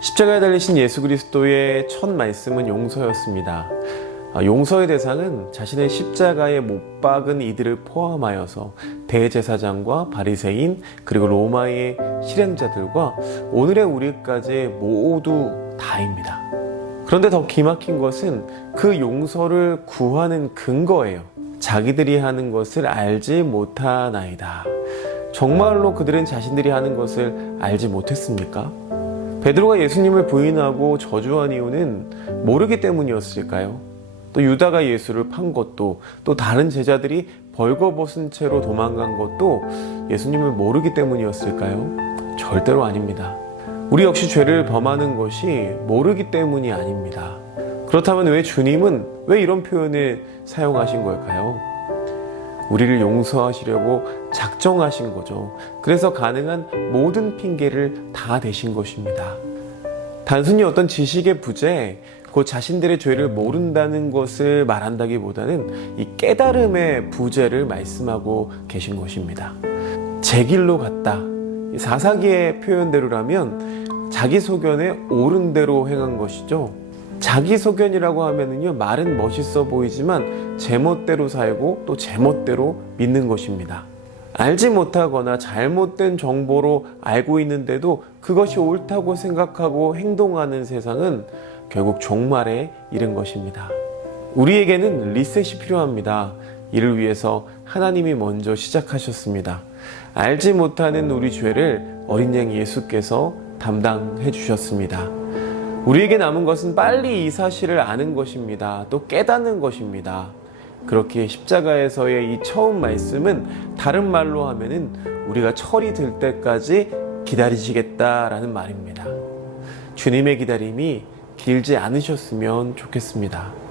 십자가에 달리신 예수 그리스도의 첫 말씀은 용서였습니다. 아, 용서의 대상은 자신의 십자가에 못 박은 이들을 포함하여서 대제사장과 바리새인 그리고 로마의 실행자들과 오늘의 우리까지 모두 다입니다. 그런데 더 기막힌 것은 그 용서를 구하는 근거예요. 자기들이 하는 것을 알지 못하나이다. 정말로 그들은 자신들이 하는 것을 알지 못했습니까? 베드로가 예수님을 부인하고 저주한 이유는 모르기 때문이었을까요? 또 유다가 예수를 판 것도 또 다른 제자들이 벌거벗은 채로 도망간 것도 예수님을 모르기 때문이었을까요? 절대로 아닙니다. 우리 역시 죄를 범하는 것이 모르기 때문이 아닙니다. 그렇다면 왜 주님은 왜 이런 표현을 사용하신 걸까요? 우리를 용서하시려고 작정하신 거죠. 그래서 가능한 모든 핑계를 다 대신 것입니다. 단순히 어떤 지식의 부재, 그 자신들의 죄를 모른다는 것을 말한다기보다는 이 깨달음의 부재를 말씀하고 계신 것입니다. 제 길로 갔다. 이 사사기의 표현대로라면 자기 소견에 옳은 대로 행한 것이죠. 자기 소견이라고 하면은요 말은 멋있어 보이지만 제멋대로 살고 또 제멋대로 믿는 것입니다. 알지 못하거나 잘못된 정보로 알고 있는데도 그것이 옳다고 생각하고 행동하는 세상은 결국 종말에 이른 것입니다. 우리에게는 리셋이 필요합니다. 이를 위해서 하나님이 먼저 시작하셨습니다. 알지 못하는 우리 죄를 어린 양 예수께서 담당해 주셨습니다. 우리에게 남은 것은 빨리 이 사실을 아는 것입니다. 또 깨닫는 것입니다. 그렇게 십자가에서의 이 처음 말씀은 다른 말로 하면은 우리가 철이 들 때까지 기다리시겠다라는 말입니다. 주님의 기다림이 길지 않으셨으면 좋겠습니다.